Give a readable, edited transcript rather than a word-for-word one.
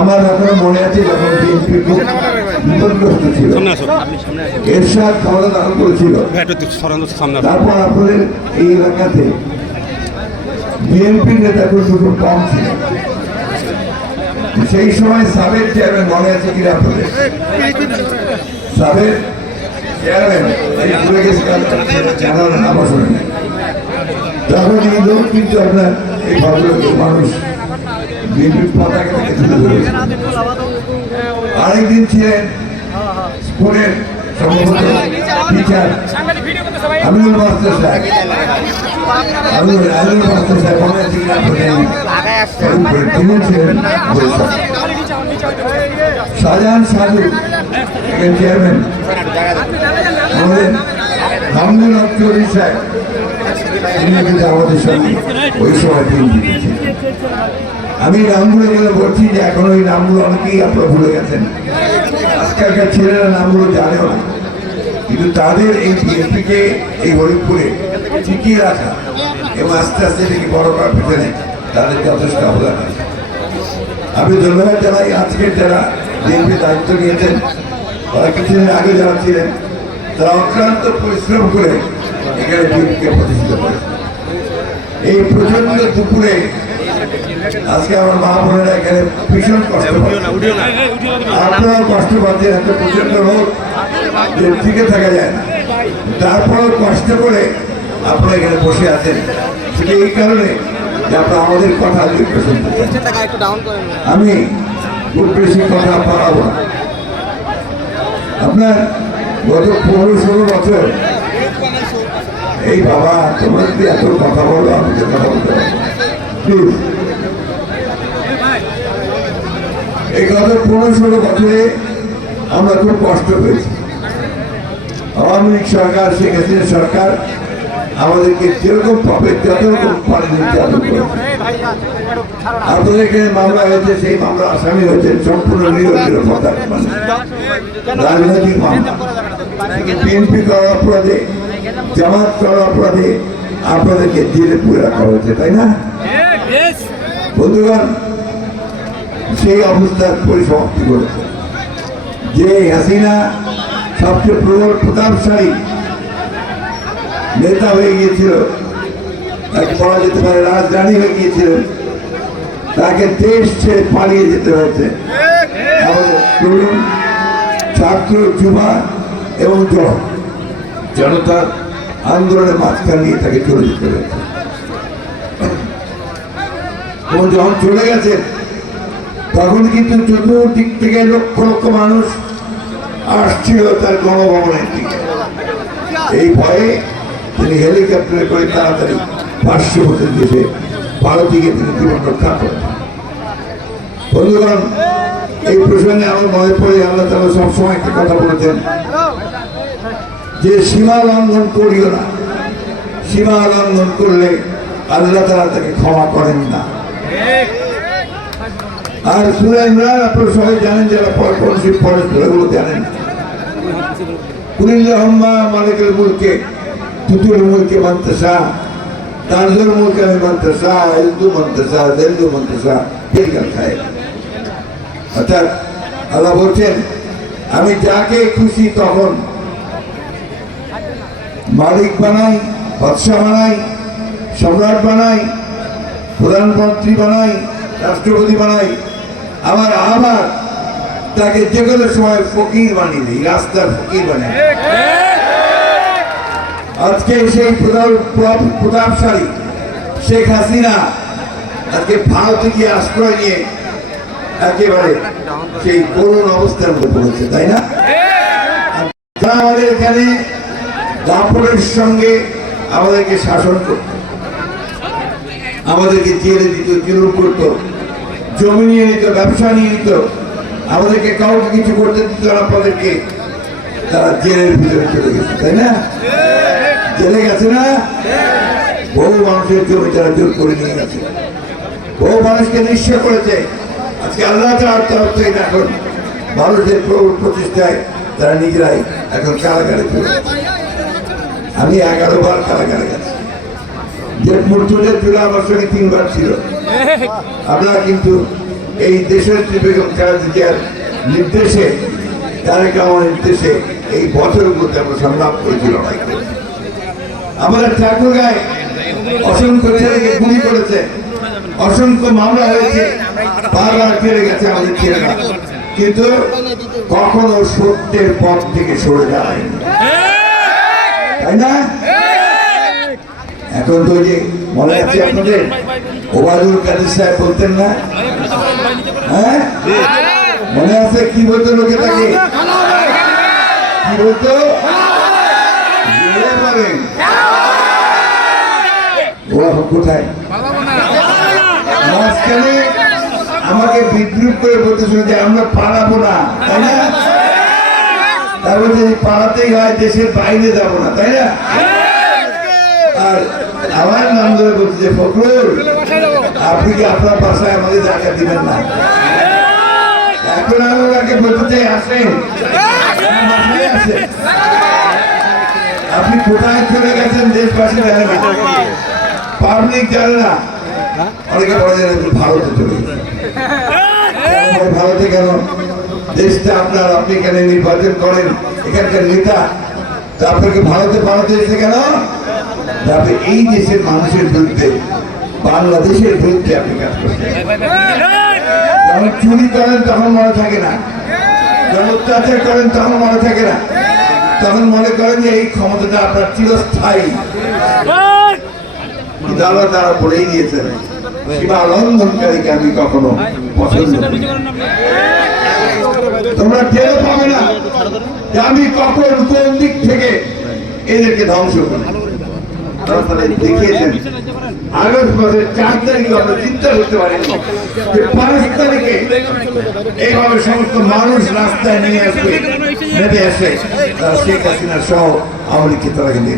আমার এখনো মনে আছে যখন বিএনপি খুব বিপদগ্রস্ত ছিল, এরশাদ ক্ষমতা দখল করেছিল, তারপর আপনাদের এই এলাকাতে বিএনপির নেতা খুব কম ছিল। সেই সময় সাবেক চেয়ারম্যান মনে আছে কিনা আপনাদের? সাবেক চেয়ারম্যান ভুলে গেছিলাম, নামও শুনে নেই। তখন এই লোক কিন্তু আপনার এই ভদ্রলোক মানুষ বিএনপির পতাকা থেকে তুলে ধরেছে। আরেকদিন ছিলেন স্কুলের সম্ভবত টিচার আমিনুল মাস্টার সাহেব, আমিনুল মাস্টার সাহেব মনে আছে কিনা আপনাদের? তিনি ছিলেন শাহজাহান সাধু চেয়ারম্যান, আমাদের হামদুল হক চৌধুরী সাহেব, তিনি কিন্তু আমাদের সঙ্গে ওই সময় আমি নামগুলো গেলে বলছি যে এখন ওই নামগুলো অনেকেই আপনারা ভুলে গেছেন, আজকালকার ছেলেরা নামগুলো জানেও না, কিন্তু তাদের এই বিএনপিকে এই হরিপুরে টিকিয়ে রাখা এবং আস্তে আস্তে এটাকে বড় করার পেছনে তাদের যথেষ্ট অবদান আছে। আমি ধন্যবাদ জানাই আজকের যারা বিএনপি দায়িত্ব নিয়েছেন, তারা কিছুদিন আগে যারা ছিলেন তারা অক্লান্ত পরিশ্রম করে এখানে বিএনপিকে প্রতিষ্ঠিত করেছে। এই প্রচন্ড দুপুরে আজকে আমার মা বোনেরা এখানে ভীষণ কষ্ট পাচ্ছে, আপনারাও কষ্ট পাচ্ছেন, এত প্রচন্ড রোদ টিকে থাকা যায় না, তারপরেও কষ্ট করে আপনারা এখানে বসে আছেন। সেটা এই কারণে যে আপনারা আমাদের কথা শুনতে চান। আমি খুব বেশি কথা পারাবো না। আপনার গত 15-16 বছর এই বাবা তোমার যদি এত কথা বলো আমি কথা বলতে পারবো, এই গত 15-16 বছরে আমরা খুব কষ্ট পেয়েছি। আওয়ামী লীগ সরকার, শেখ হাসিনা সরকার আমাদেরকে যেরকম পাবে যত রকম পানি নির্যাতন করেছে। আপনাদের এখানে মামলা হয়েছে, সেই মামলা আসামি হয়েছে সম্পূর্ণ নিরপেক্ষতার রাজনৈতিক মামলা, বিএনপি করার অপরাধে, জামাত করার অপরাধে আপনাদেরকে জেলে পুরে রাখা হয়েছে, তাই না বন্ধুগণ? সেই অবস্থার পরিসমাপ্তি করেছে যে হাসিনা সবচেয়ে প্রবল প্রতাপশালী নেতা হয়ে গিয়েছিল, তাকে বলা যেতে পারে রাজধানী হয়ে গিয়েছিল, তাকে দেশ ছেড়ে পালিয়ে যেতে হয়েছে। আমাদের তরুণ, ছাত্র, যুবা এবং জনতার আন্দোলনের মাঝখান নিয়ে তাকে চলে যেতে হয়েছে। এবং যখন চলে গেছে তখন কিন্তু চতুর্দিক থেকে লক্ষ লক্ষ মানুষ আসছিল তার গণভবনের দিকে। এই ভয়ে তিনি হেলিকপ্টারে করে তাড়াতাড়ি পার্শ্ববর্তী দেশে ভারতীকে তিনি জীবন রক্ষা করেন। বন্ধুগণ, এই প্রসঙ্গে আমার মনে পড়ে আল্লাহ তাআলা সবসময় একটা কথা বলেছেন যে সীমা লঙ্ঘন করিও না, সীমা লঙ্ঘন করলে আল্লাহ তাআলা তাকে ক্ষমা করেন না। আর সূরা ইমরান আপনারা সবাই জানেন, যারা পড়শি পড়ে এগুলো জানেন না। কুলিল্লাহুম্মা মালিকাল মুলকে তুতুল মুলকে মান তাশা তানজুল মুলকে মান তাশা ইযু মান তাশা যাল্লু মান তাশা বিল খায়। অর্থাৎ আল্লাহ বলছেন আমি যাকে খুশি তখন মালিক বানাই, বাদশা বানাই, সম্রাট বানাই, প্রধানমন্ত্রী বানাই, রাষ্ট্রপতি বানাই, আবার তাকে যে কোনো সময় ফকির বানিয়ে দিই, রাস্তার ফকির বানাই। আজকে সেই প্রতাপশালী শেখ হাসিনা আজকে ভারতে গিয়ে আশ্রয় নিয়ে একেবারে সেই করুণ অবস্থার মধ্যে পড়েছে, তাই না? আমাদের এখানে দাপটের সঙ্গে আমাদেরকে শাসন করত, আমাদেরকে জেলে দিত, জুলুম করতো, জমি নিয়ে নিত, ব্যবসা নিয়ে নিত, আমাদেরকে কাউকে কিছু করতে দিত না, আপনাদেরকে তারা জেলের ভিতরে চলে গেছে, তাই না? জেলে গেছে না? বহু মানুষের জমি তারা জোর করে নিয়ে গেছে, বহু মানুষকে নিঃস্ব করেছে। আজকে আল্লাহ তাআলার তরফ থেকে এখন মানুষের প্রচেষ্টায় তারা নিজেরাই এখন কারাগারে চলে। আমি 11 বার কারাগারে গেছি, যে মুর্তজা চুলা আমার সঙ্গে 3 বার ছিল। আপনারা কিন্তু এই দেশের বেগম খালেদা জিয়ার নির্দেশে, তারেক রহমানের নির্দেশে এই বছরগুলোতে আমরা সংগ্রাম করেছি, লড়াই করেছি। আমাদের ঠাকুরগাঁয় অসংখ্য ছেলেকে গুলি করেছে, অসংখ্য মামলা হয়েছে, বারবার ফিরে গেছে আমাদের ছেলেরা, কিন্তু কখনো সত্যের পথ থেকে সরে যায়, তাই না? এখন তো যে মনে আছে আপনাদের ওবায়দুল কাদের সাহেব বলতেন না, হ্যাঁ মনে আছে? কি বলতো লোকে তাকে, কি বলতো? ও এখন কোথায়? মাঝখানে আমাকে বিদ্রুপ করে বলতেছিল যে আমরা পালাবো না, তাই না? তারপর যদি পালাতেই হয় দেশের বাইরে যাবো না, তাই না? আর আমার নাম ধরে বলছে যে ফখরুল, আপনি কি আপনার বাসায় আমাদের জায়গা দিবেন না? এখন আমি ওনাকে বলতে চাই, আসেন, আপনি কোথায় চলে গেছেন দেশবাসী জানে না, পাবলিক জানে না। অনেকে বলে যে ভারতে চলে গেছে। ভারতে কেন? দেশটা আপনার, আপনি এখানে নির্বাচন করেন, এখানকার নেতা, তো আপনাকে ভারতে পাঠাতে এসে কেন? আপনি এই দেশের মানুষের বিরুদ্ধে, বাংলাদেশের বিরুদ্ধে আপনি কাজ করছেন। যখন চুরি করেন তখন মনে থাকে না, যখন অত্যাচার করেন তখন মনে থাকে না, তখন মনে করেন যে এই ক্ষমতাটা আপনার চিরস্থায়ী। আল্লাহ তারা বলেই দিয়েছেন, সীমা লঙ্ঘনকারীকে আমি কখনো পছন্দ করি না। তোমরা টের পাবে না যে আমি কখন কোন দিক থেকে এদেরকে ধ্বংস করি। দেখিয়েছেন আগস্ট মাসের 4 তারিখে আমরা চিন্তা করতে পারিনি যে 5 তারিখে এইভাবে সমস্ত মানুষ রাস্তায় নেমে আসবে, নেমে আসে শেখ হাসিনা সহ আওয়ামী লীগকে তারা কিন্তু